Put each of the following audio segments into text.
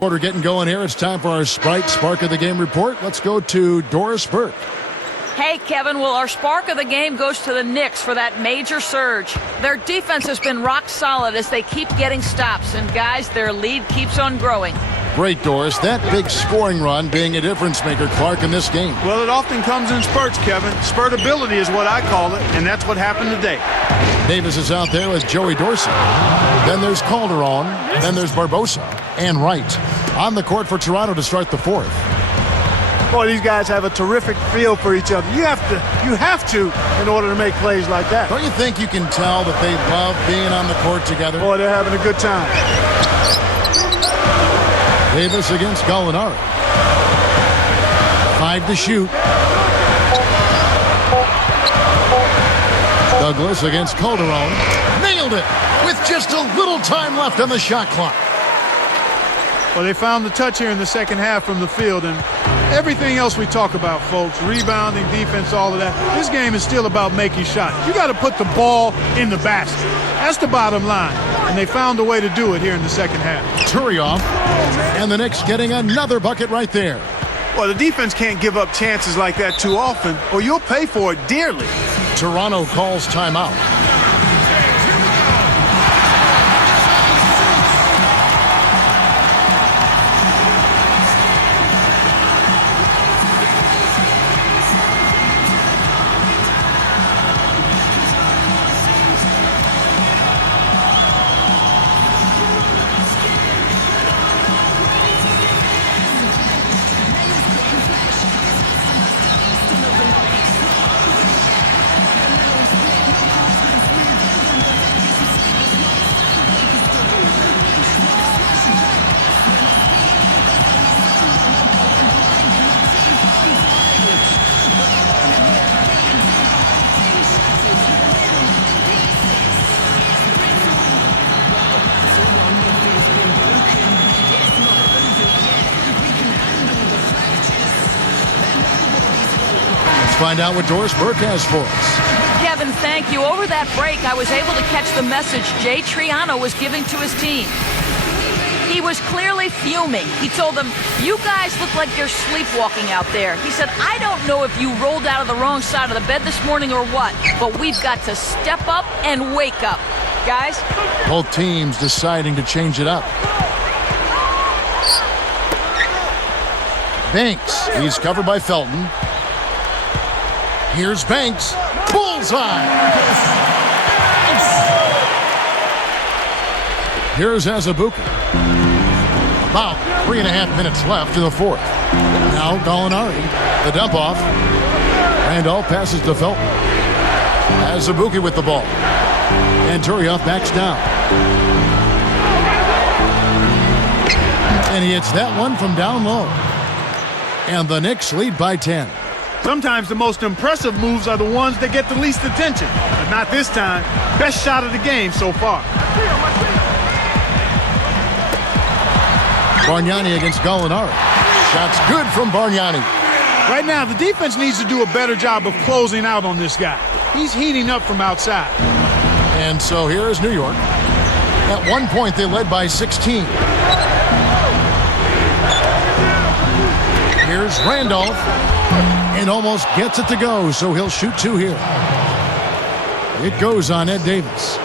Quarter getting going here. It's time for our Sprite Spark of the Game report. Let's go to Doris Burke. Hey, Kevin. Well, our spark of the game goes to the Knicks for that major surge. Their defense has been rock solid as they keep getting stops. And, guys, their lead keeps on growing. Great, Doris. That big scoring run being a difference maker, Clark, in this game. Well, it often comes in spurts, Kevin. Spurtability is what I call it, and that's what happened today. Davis is out there with Joey Dorsey. Then there's Calderon. Then there's Barbosa and Wright on the court for Toronto to start the fourth. Boy, these guys have a terrific feel for each other. You have to in order to make plays like that. Don't you think you can tell that they love being on the court together? Boy, they're having a good time. Davis against Gallinari. 5 to shoot. Douglas against Calderon. Nailed it with just a little time left on the shot clock. Well, they found the touch here in the second half from the field, and everything else we talk about, folks, rebounding, defense, all of that, this game is still about making shots. You got to put the ball in the basket. That's the bottom line, and they found a way to do it here in the second half. Turioff, and the Knicks getting another bucket right there. Well, the defense can't give up chances like that too often, or you'll pay for it dearly. Toronto calls timeout. Find out what Doris Burke has for us. Kevin, thank you. Over that break, I was able to catch the message Jay Triano was giving to his team. He was clearly fuming. He told them, "You guys look like you're sleepwalking out there." He said, "I don't know if you rolled out of the wrong side of the bed this morning or what, but we've got to step up and wake up." Guys? Both teams deciding to change it up. Banks. He's covered by Felton. Here's Banks. Bullseye! Here's Azubuike. About 3.5 minutes left to the fourth. Now Gallinari. The dump off. Randolph passes to Felton. Azubuike with the ball. And Turioff backs down. And he hits that one from down low. And the Knicks lead by 10. Sometimes the most impressive moves are the ones that get the least attention, but not this time. Best shot of the game so far. Bargnani against Gallinari. Shots good from Bargnani. Right now, the defense needs to do a better job of closing out on this guy. He's heating up from outside. And so here is New York. At one point, they led by 16. Here's Randolph. And almost gets it to go, so he'll shoot 2 here. It goes on Ed Davis.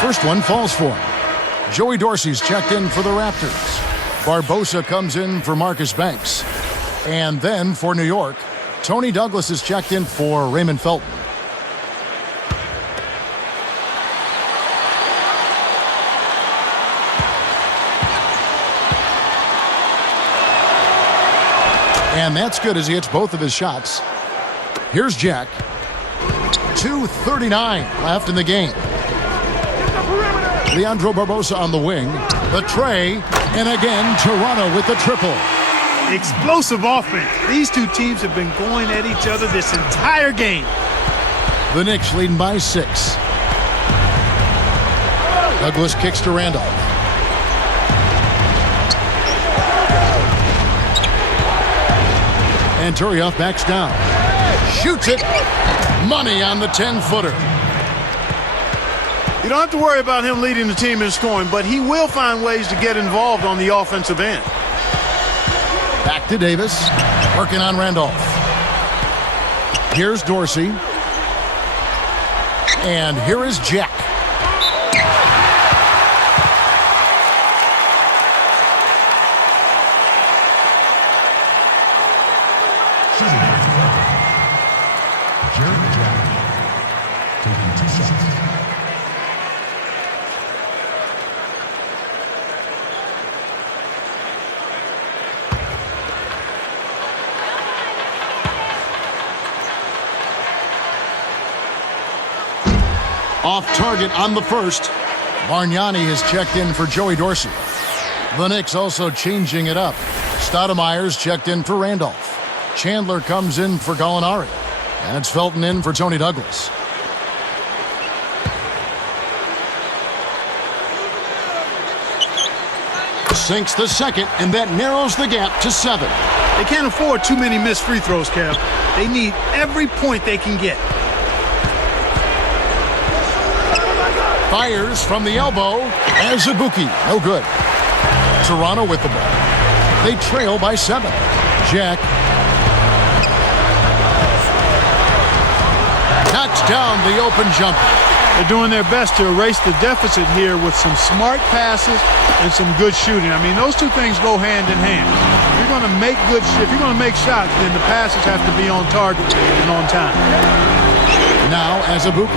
First one falls for him. Joey Dorsey's checked in for the Raptors. Barbosa comes in for Marcus Banks. And then for New York, Tony Douglas is checked in for Raymond Felton. And that's good as he hits both of his shots. Here's Jack. 2:39 left in the game. Leandro Barbosa on the wing. The tray. And again, Toronto with the triple. Explosive offense. These two teams have been going at each other this entire game. The Knicks leading by 6. Douglas kicks to Randolph. And Turioff backs down. Shoots it. Money on the 10-footer. You don't have to worry about him leading the team in scoring, but he will find ways to get involved on the offensive end. Back to Davis. Working on Randolph. Here's Dorsey. And here is Jack. Off target on the first. Bargnani has checked in for Joey Dorsey. The Knicks also changing it up. Stoudemire's checked in for Randolph. Chandler comes in for Gallinari. And it's Felton in for Tony Douglas. Sinks the second, and that narrows the gap to 7. They can't afford too many missed free throws, Kev. They need every point they can get. Fires from the elbow. Azubuike, no good. Toronto with the ball. They trail by 7. Jack. Knocks down the open jumper. They're doing their best to erase the deficit here with some smart passes and some good shooting. I mean, those two things go hand in hand. If you're going to make shots, then the passes have to be on target and on time. Now Azubuike.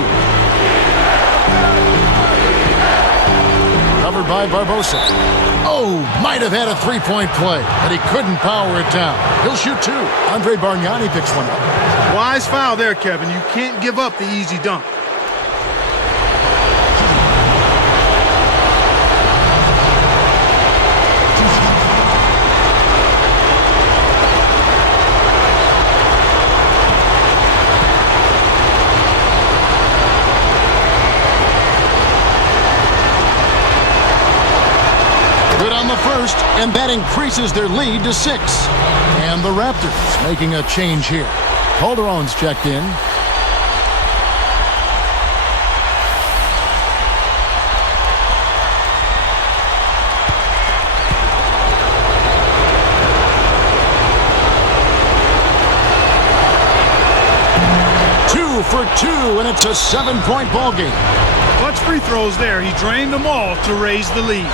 Covered by Barbosa. Oh, might have had a three-point play, but he couldn't power it down. He'll shoot 2. Andre Bargnani picks one up. Wise foul there, Kevin. You can't give up the easy dunk. First, and that increases their lead to 6. And the Raptors making a change here. Calderon's checked in. Two for 2, and it's a 7-point ball game. Clutch free throws there. He drained them all to raise the lead.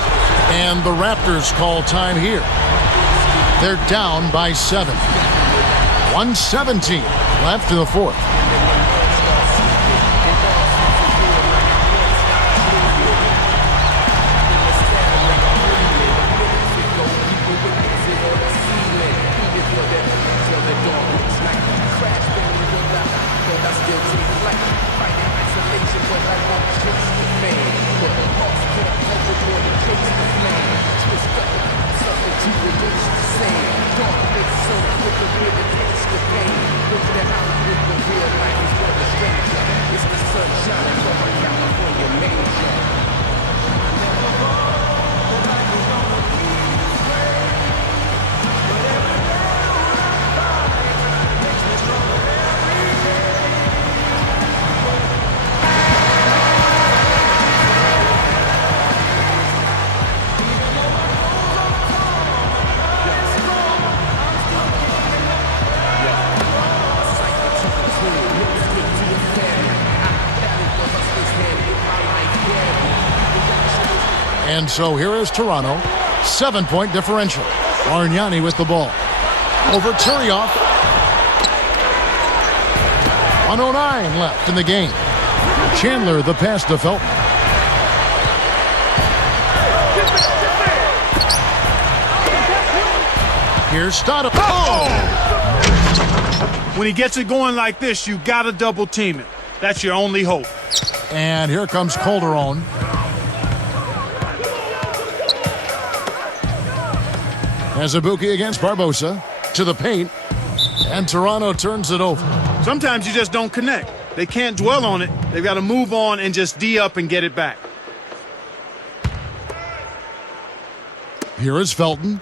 And the Raptors call time here. They're down by 7. 1:17 left in the fourth. And so here is Toronto. 7-point differential. Bargnani with the ball. Over Turioff. 1:09 left in the game. Chandler the pass to Felton. Here's Stoudemire. Oh! When he gets it going like this, you got to double team it. That's your only hope. And here comes Calderon. Azubuike against Barbosa to the paint, and Toronto turns it over. Sometimes you just don't connect. They can't dwell on it. They've got to move on and just D up and get it back. Here is Felton.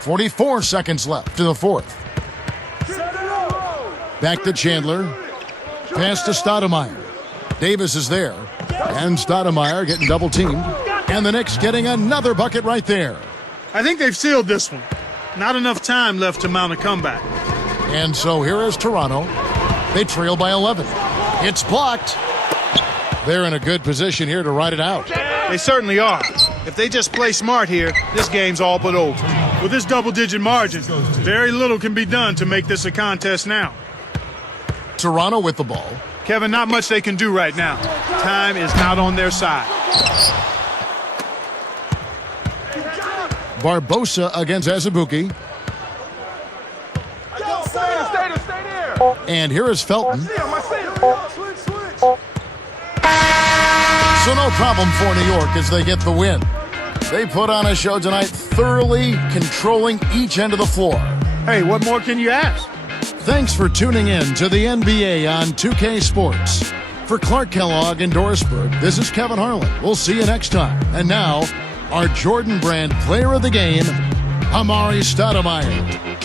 44 seconds left to the fourth. Back to Chandler. Pass to Stoudemire. Davis is there. And Stoudemire getting double teamed. And the Knicks getting another bucket right there. I think they've sealed this one. Not enough time left to mount a comeback. And so here is Toronto. They trail by 11. It's blocked. They're in a good position here to ride it out. They certainly are. If they just play smart here, this game's all but over. With this double-digit margin, very little can be done to make this a contest now. Toronto with the ball. Kevin, not much they can do right now. Time is not on their side. Barbosa against Azubuike. And here is Felton. So no problem for New York as they get the win. They put on a show tonight, thoroughly controlling each end of the floor. Hey, what more can you ask? Thanks for tuning in to the NBA on 2K Sports. For Clark Kellogg and Doris Burke, this is Kevin Harlan. We'll see you next time. And now, our Jordan Brand Player of the Game, Amari Stoudemire.